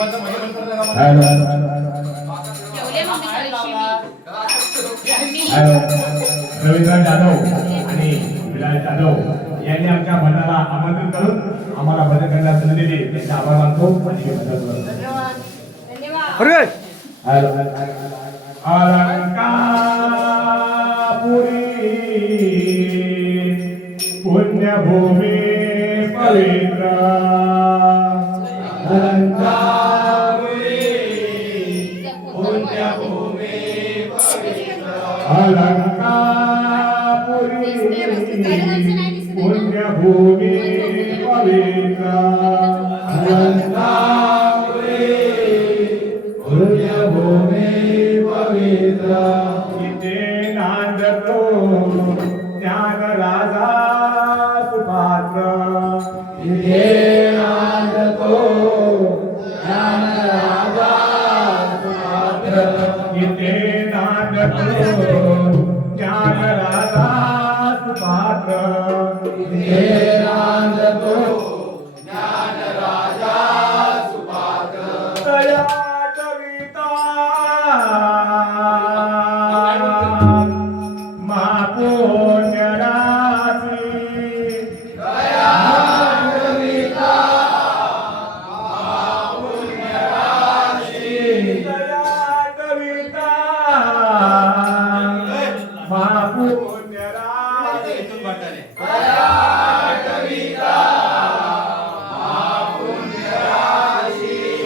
Hello Ravindra Jadhav आणि विलास जाधव यांनी आमच्या भजनाला आमंत्रित करून आम्हाला भजन करण्यास संधी दिली त्यांचे आभार मानतो आणि हे भजन करतो. हॅलो अलंकापुरी पुण्यभूमी पवित्र अलंकापुरी पुण्यभूमी पवित्र अलंकापुरी पुण्यभूमी पवित्र अलंकापुरी पुण्यभूमी पवित्र इथे नांदतो ज्ञान राजा सुपात्र इथे नांदतो ज्ञान राजा सुपात्र इथे नांदतो ज्ञान राजा सुपात्र इथे नांदतो ज्ञान राजा सुपात्र तया कविता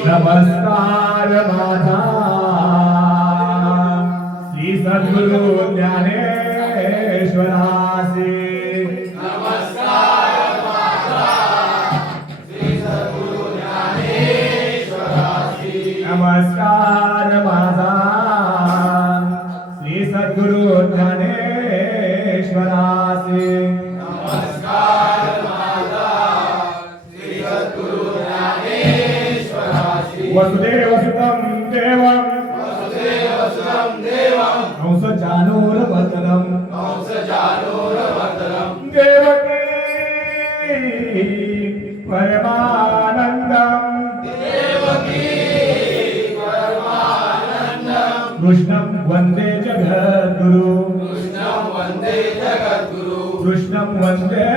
नमस्कार माझा श्री सद्गुरु ज्ञानेश्वरासी नमस्कार माझा श्री सद्गुरु ज्ञानेश्वरासी नमस्कार माझा श्री सद्गुरु ज्ञानेश्वरासी नमस्कार माझा श्री सद्गुरु वसुदेव सुतं देवं कंस चाणूरमर्दनं देवकी परमानन्दं कृष्णं वन्दे जगद्गुरु कृष्णं वन्दे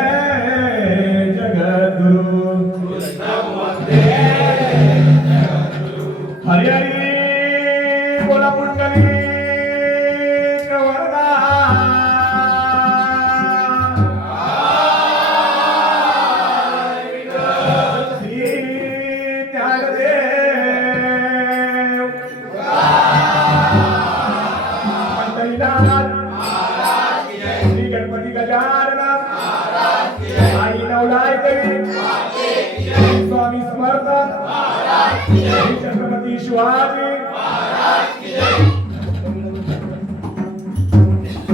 जगद्गुरु हरि हरि बोला पुंडली वरदा श्री ज्ञानदेव मंडलीनाथ श्री गणपती गजानन आई नवलायकरी स्वामी समर्थ छत्रपती शिवाजी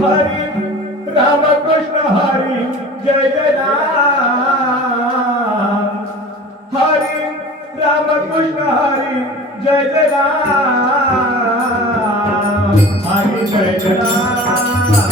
हरी रामकृष्ण हरी जय जय राम हरी रामकृष्ण हरी जय जय राम हरी जय जय राम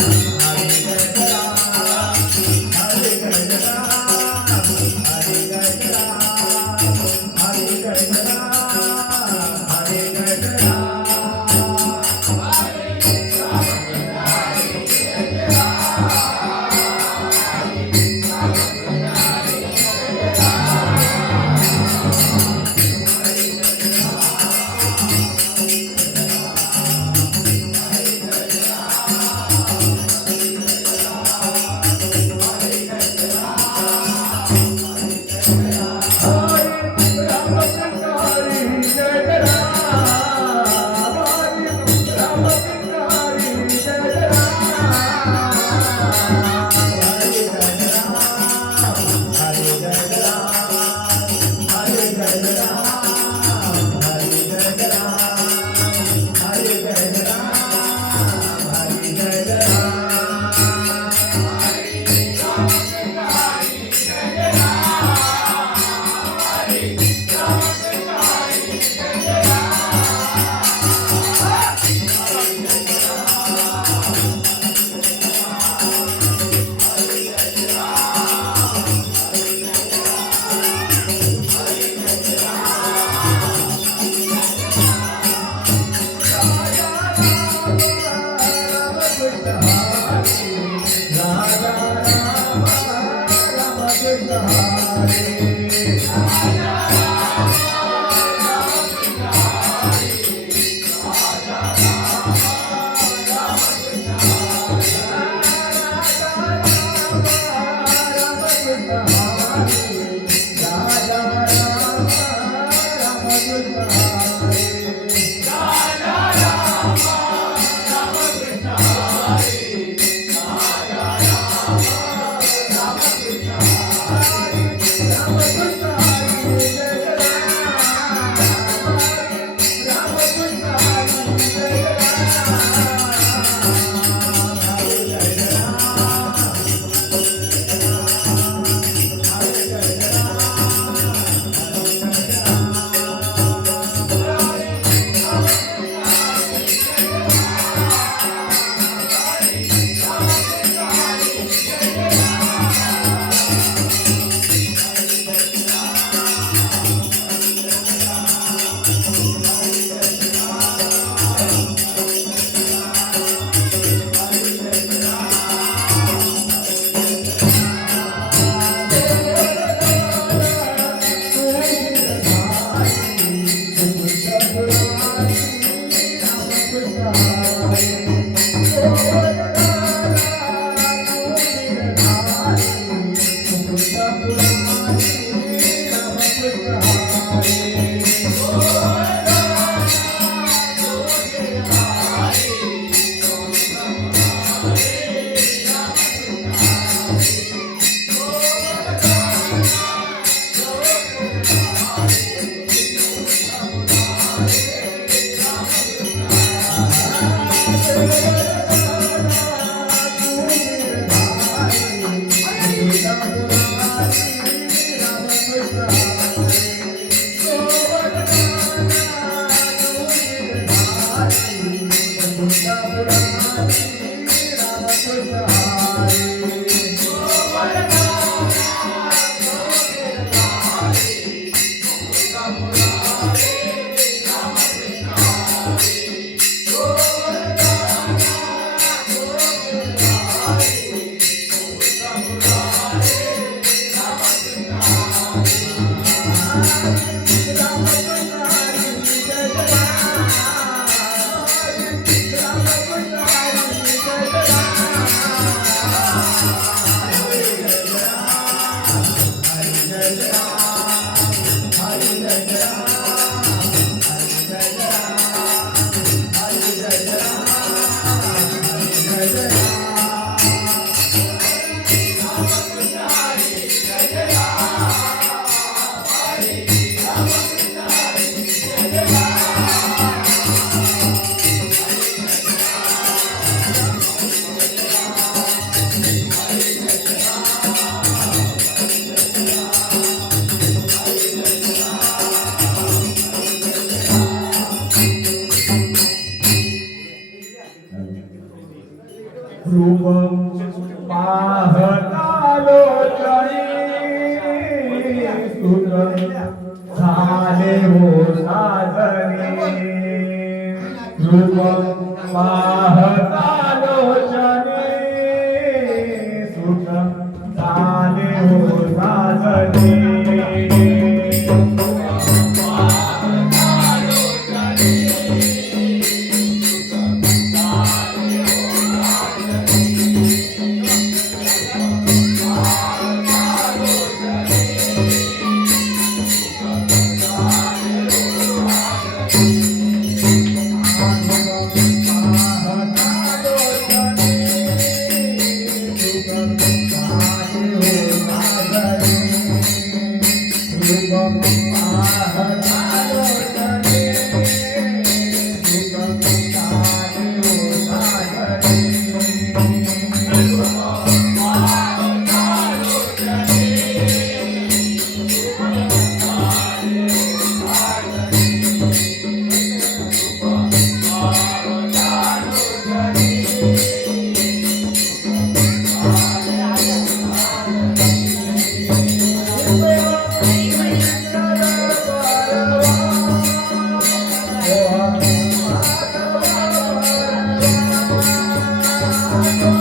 रूपं पाहतालो सुखं झाले हो साजने रूपं पाहतालो सुखं झाले हो साजने Oh